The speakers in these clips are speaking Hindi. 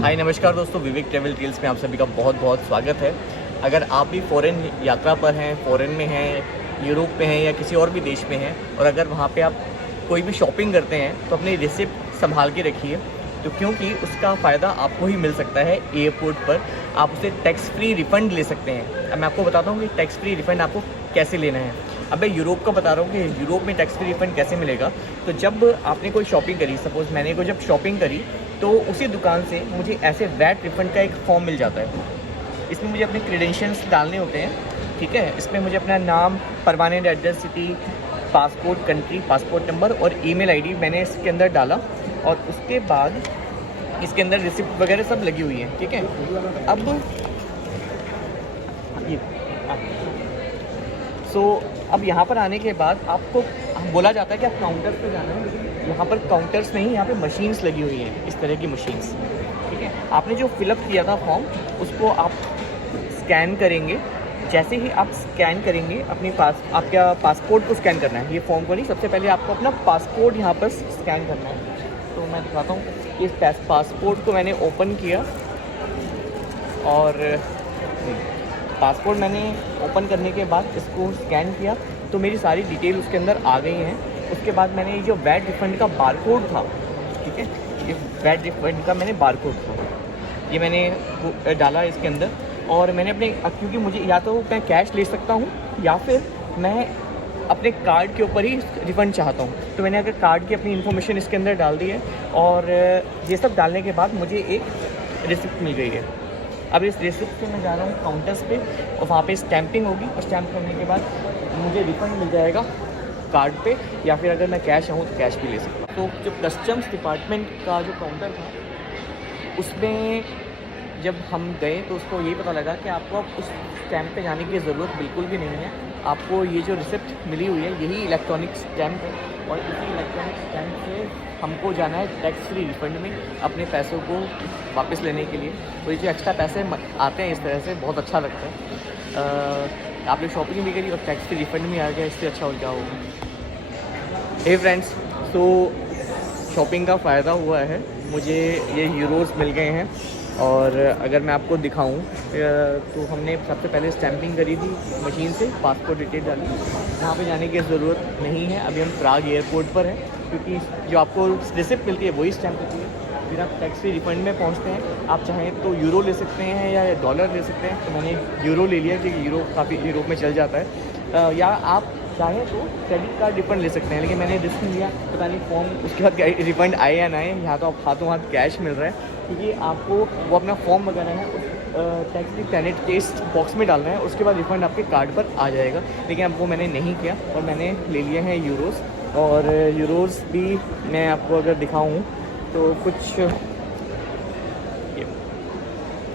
हाय नमस्कार दोस्तों, विवेक ट्रैवल डिटेल्स में आप सभी का बहुत बहुत स्वागत है। अगर आप भी फ़ॉरेन यात्रा पर हैं, फ़ॉरेन में हैं, यूरोप में हैं या किसी और भी देश में हैं और अगर वहाँ पे आप कोई भी शॉपिंग करते हैं तो अपनी रिसिप्ट संभाल के रखिए, तो क्योंकि उसका फ़ायदा आपको ही मिल सकता है। एयरपोर्ट पर आप उसे टैक्स फ्री रिफ़ंड ले सकते हैं। अब मैं आपको बताता हूँ कि टैक्स फ्री रिफ़ंड आपको कैसे लेना है। अब मैं यूरोप का बता रहा हूँ कि यूरोप में टैक्स फ्री रिफ़ंड कैसे मिलेगा। तो जब आपने कोई शॉपिंग करी, सपोज़ मैंने कोई जब शॉपिंग करी तो उसी दुकान से मुझे ऐसे वैट रिफ़ंड का एक फॉर्म मिल जाता है। इसमें मुझे अपने क्रेडेंशियल्स डालने होते हैं, ठीक है। इसमें मुझे अपना नाम, permanent address, city, passport country, passport number और ईमेल आईडी मैंने इसके अंदर डाला और उसके बाद इसके अंदर रिसिप्ट वगैरह सब लगी हुई है, ठीक है। अब ये अब यहाँ पर आने के बाद आपको बोला जाता है कि आप काउंटर पे जाना है। यहाँ पर काउंटर्स नहीं, यहाँ पे मशीन्स लगी हुई हैं, इस तरह की मशीन्स, ठीक है। आपने जो फिलअप किया था फॉर्म, उसको आप स्कैन करेंगे। जैसे ही आप स्कैन करेंगे अपने आपका पासपोर्ट को स्कैन करना है, ये फॉर्म को नहीं, सबसे पहले आपको अपना पासपोर्ट यहाँ पर स्कैन करना है। तो मैं दिखाता हूँ, इस पासपोर्ट को मैंने ओपन किया और पासपोर्ट मैंने ओपन करने के बाद इसको स्कैन किया तो मेरी सारी डिटेल उसके अंदर आ गई हैं। उसके बाद मैंने ये जो वैट रिफ़ंड का बारकोड था, ठीक है, ये वैट रिफ़ंड का मैंने बारकोड था, ये मैंने डाला इसके अंदर। और मैंने अपने, क्योंकि मुझे या तो मैं कैश ले सकता हूँ या फिर मैं अपने कार्ड के ऊपर ही रिफ़ंड चाहता हूँ, तो मैंने अगर कार्ड की अपनी इन्फॉर्मेशन इसके अंदर डाल दी है और ये सब डालने के बाद मुझे एक रिसिप्ट मिल गई है। अब इस रिसिप्ट से मैं जा रहा हूँ काउंटर्स पे और वहाँ पे स्टैंपिंग होगी और स्टैंप करने के बाद मुझे रिफ़ंड मिल जाएगा कार्ड पे, या फिर अगर मैं कैश आऊँ तो कैश भी ले सकता हूँ। तो जो कस्टम्स डिपार्टमेंट का जो काउंटर था उसमें जब हम गए तो उसको यही पता लगा कि आपको अब उस स्टैंप पे जाने की ज़रूरत बिल्कुल भी नहीं है। आपको ये जो रिसिप्ट मिली हुई है यही इलेक्ट्रॉनिक स्टैंप है और इसी इलेक्ट्रॉनिक स्टैंप से हमको जाना है टैक्स फ्री रिफ़ंड में अपने पैसों को वापस लेने के लिए। तो ये जो एक्स्ट्रा पैसे आते हैं इस तरह से बहुत अच्छा लगता है। आपने शॉपिंग भी करी और टैक्स फ्री रिफ़ंड भी आ गया, इससे अच्छा और क्या होगा। हे फ्रेंड्स, तो शॉपिंग का फ़ायदा हुआ है, मुझे ये यूरोज़ मिल गए हैं। और अगर मैं आपको दिखाऊं तो हमने सबसे पहले स्टैंपिंग करी थी मशीन से, पासपोर्ट डिटेल डाली, वहाँ पे जाने की ज़रूरत नहीं है। अभी हम प्राग एयरपोर्ट पर हैं क्योंकि जो आपको रिसिप्ट मिलती है वही स्टैंप होती है। फिर आप टैक्स फ्री रिफ़ंड में पहुँचते हैं। आप चाहें तो यूरो ले सकते हैं या डॉलर ले सकते हैं, तो मैंने यूरो ले लिया क्योंकि यूरो काफ़ी यूरोप में चल जाता है। या आप चाहें तो क्रेडिट कार्ड रिफ़ंड ले सकते हैं, लेकिन मैंने रिस्क लिया, पता नहीं फॉर्म उसके बाद रिफ़ंड आए या ना आए। यहाँ तो आप हाथों हाथ कैश मिल रहा है क्योंकि आपको वो अपना फॉर्म वगैरह है उस tax free planet test box में डालना है, उसके बाद रिफ़ंड आपके कार्ड पर आ जाएगा। लेकिन अब वो मैंने नहीं किया और मैंने ले लिए हैं यूरोज़। और यूरोज़ भी मैं आपको अगर दिखाऊँ तो कुछ ये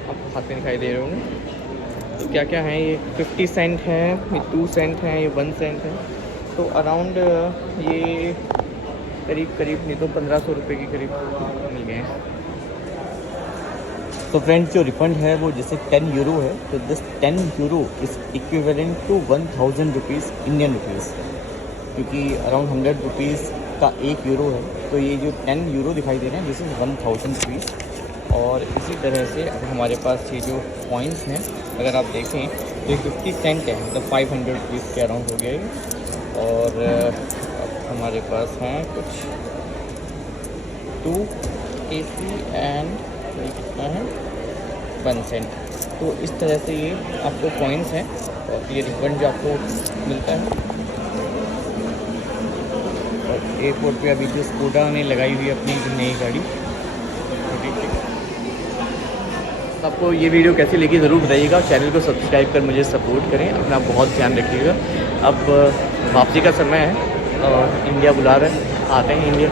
आपको हाथ में दिखाई दे रहे होंगे, तो क्या क्या हैं ये 50 सेंट हैं, ये 2 सेंट हैं, ये 1 सेंट है। तो अराउंड ये करीब नहीं तो 1500 रुपये के करीब मिल गए हैं। तो फ्रेंड्स, जो रिफ़ंड है वो जैसे 10 यूरो है, तो this 10 euro is equivalent to 1000 rupees Indian rupees, क्योंकि अराउंड 100 रुपीज़ का 1 यूरो है। तो ये जो 10 यूरो दिखाई दे रहे हैं दिस इज़ 1000 रुपीज़। और इसी तरह से अब हमारे पास ये जो कॉइन्स हैं अगर आप देखें तो ये 50 सेंट है, मतलब 500 रुपीज़ के अराउंड हो गया ये। और अब हमारे पास हैं कुछ 2 AC एंड कितना है 1 सेंट। तो इस तरह से ये आपको कॉइन्स हैं और ये रिफ़ंड जो आपको मिलता है। और एयरपोर्ट पे अभी जो स्कूटा ने लगाई हुई है अपनी नई गाड़ी। आपको ये वीडियो कैसी लगी ज़रूर बताइएगा। चैनल को सब्सक्राइब कर मुझे सपोर्ट करें, अपना बहुत ध्यान रखिएगा। अब वापसी का समय है और इंडिया बुला रहा है, आते हैं इंडिया।